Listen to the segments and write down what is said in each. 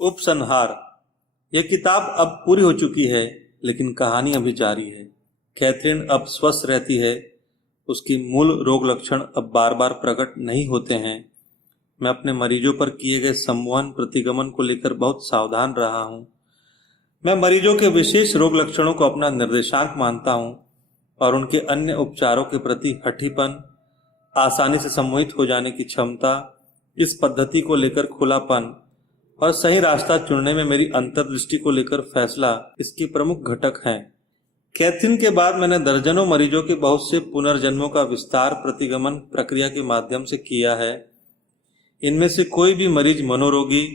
उपसंहार। यह किताब अब पूरी हो चुकी है, लेकिन कहानी अभी जारी है। कैथरीन अब स्वस्थ रहती है। उसकी मूल रोग लक्षण अब बार बार प्रकट नहीं होते हैं। मैं अपने मरीजों पर किए गए संवहन प्रतिगमन को लेकर बहुत सावधान रहा हूँ। मैं मरीजों के विशेष रोग लक्षणों को अपना निर्देशांक मानता हूँ और उनके अन्य उपचारों के प्रति हठीपन, आसानी से सम्मोहित हो जाने की क्षमता, इस पद्धति को लेकर खुलापन और सही रास्ता चुनने में मेरी अंतर्दृष्टि को लेकर फैसला इसके प्रमुख घटक हैं। कैथरीन के बाद मैंने दर्जनों मरीजों के बहुत से पुनर्जन्मों का विस्तार प्रतिगमन प्रक्रिया के माध्यम से किया है। इनमें से कोई भी मरीज मनोरोगी,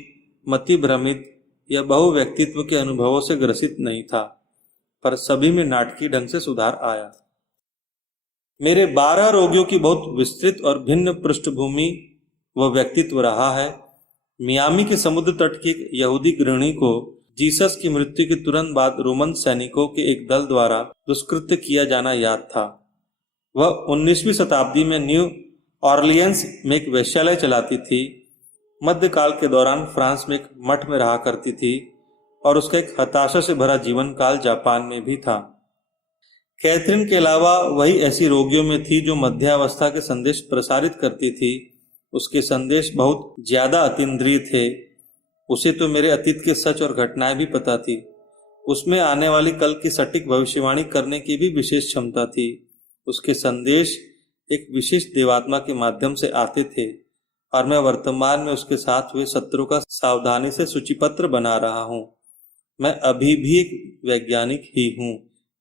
मतिभ्रमित या बहुव्यक्तित्व के अनुभवों से ग्रसित नहीं था, पर सभी में नाटकीय ढंग से सुधार आया। मेरे 12 रोगियों की बहुत विस्तृत और भिन्न पृष्ठभूमि व व्यक्तित्व रहा है। मियामी के समुद्र तट की एक यहूदी गृहिणी को जीसस की मृत्यु के तुरंत बाद रोमन सैनिकों के एक दल द्वारा दुष्कृत्य किया जाना याद था। वह 19वीं शताब्दी में न्यू ऑरलियंस में एक वेश्यालय चलाती थी। मध्यकाल के दौरान फ्रांस में एक मठ में रहा करती थी और उसका एक हताशा से भरा जीवन काल जापान में भी था। कैथरीन के अलावा वही ऐसी रोगियों में थी जो मध्यावस्था के संदेश प्रसारित करती थी। उसके संदेश बहुत ज्यादा अतीन्द्रिय थे। उसे तो मेरे अतीत के सच और घटनाएं भी पता थी। उसमें आने वाली कल की सटीक भविष्यवाणी करने की भी विशेष क्षमता थी। उसके संदेश एक विशेष देवात्मा के माध्यम से आते थे और मैं वर्तमान में उसके साथ हुए सत्रों का सावधानी से सूचीपत्र बना रहा हूँ। मैं अभी भी एक वैज्ञानिक ही हूँ,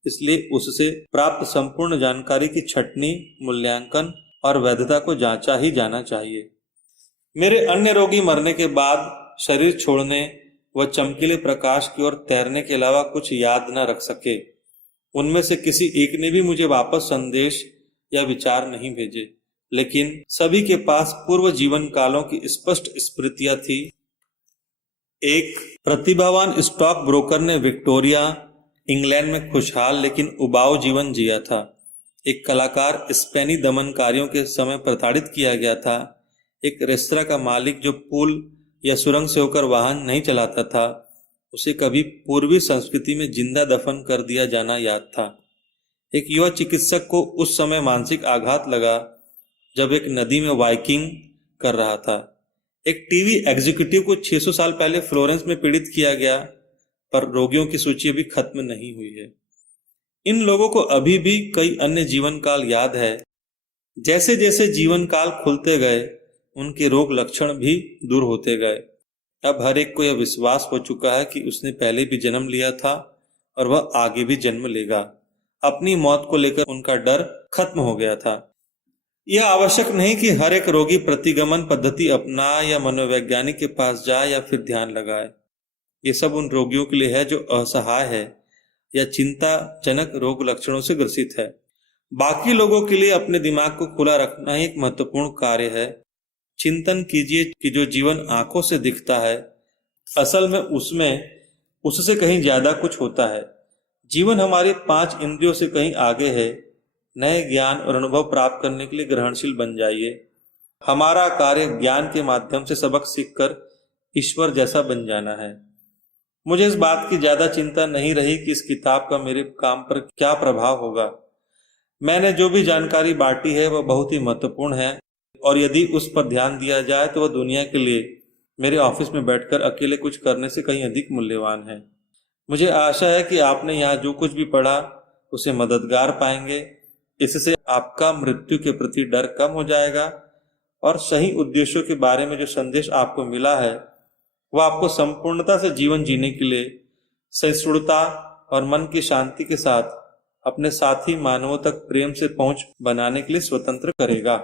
इसलिए उससे प्राप्त संपूर्ण जानकारी की छटनी, मूल्यांकन और वैधता को जांचा ही जाना चाहिए। मेरे अन्य रोगी मरने के बाद शरीर छोड़ने व चमकीले प्रकाश की ओर तैरने के अलावा कुछ याद न रख सके। उनमें से किसी एक ने भी मुझे वापस संदेश या विचार नहीं भेजे, लेकिन सभी के पास पूर्व जीवन कालों की स्पष्ट स्मृतियां थी। एक प्रतिभावान स्टॉक ब्रोकर ने विक्टोरिया, इंग्लैंड में खुशहाल लेकिन उबाऊ जीवन जिया था। एक कलाकार स्पेनी दमनकारियों के समय प्रताड़ित किया गया था। एक रेस्तरां का मालिक जो पुल या सुरंग से होकर वाहन नहीं चलाता था, उसे कभी पूर्वी संस्कृति में जिंदा दफन कर दिया जाना याद था। एक युवा चिकित्सक को उस समय मानसिक आघात लगा जब एक नदी में वाइकिंग कर रहा था। एक टीवी एग्जीक्यूटिव को 600 साल पहले फ्लोरेंस में पीड़ित किया गया, पर रोगियों की सूची अभी खत्म नहीं हुई है। इन लोगों को अभी भी कई अन्य जीवन काल याद है। जैसे जैसे जीवन काल खुलते गए, उनके रोग लक्षण भी दूर होते गए। अब हर एक को यह विश्वास हो चुका है कि उसने पहले भी जन्म लिया था और वह आगे भी जन्म लेगा। अपनी मौत को लेकर उनका डर खत्म हो गया था। यह आवश्यक नहीं कि हर एक रोगी प्रतिगमन पद्धति अपनाए या मनोवैज्ञानिक के पास जाए या फिर ध्यान लगाए। ये सब उन रोगियों के लिए है जो असहाय है या चिंताजनक रोग लक्षणों से ग्रसित है। बाकी लोगों के लिए अपने दिमाग को खुला रखना ही एक महत्वपूर्ण कार्य है। चिंतन कीजिए कि जो जीवन आंखों से दिखता है, असल में उससे कहीं ज्यादा कुछ होता है। जीवन हमारी 5 इंद्रियों से कहीं आगे है। नए ज्ञान और अनुभव प्राप्त करने के लिए ग्रहणशील बन जाइए। हमारा कार्य ज्ञान के माध्यम से सबक सीखकर ईश्वर जैसा बन जाना है। मुझे इस बात की ज्यादा चिंता नहीं रही कि इस किताब का मेरे काम पर क्या प्रभाव होगा। मैंने जो भी जानकारी बांटी है वह बहुत ही महत्वपूर्ण है और यदि उस पर ध्यान दिया जाए तो वह दुनिया के लिए मेरे ऑफिस में बैठकर अकेले कुछ करने से कहीं अधिक मूल्यवान है। मुझे आशा है कि आपने यहाँ जो कुछ भी पढ़ा उसे मददगार पाएंगे। इससे आपका मृत्यु के प्रति डर कम हो जाएगा और सही उद्देश्यों के बारे में जो संदेश आपको मिला है वह आपको संपूर्णता से जीवन जीने के लिए सहिष्णुता और मन की शांति के साथ अपने साथी मानवों तक प्रेम से पहुंच बनाने के लिए स्वतंत्र करेगा।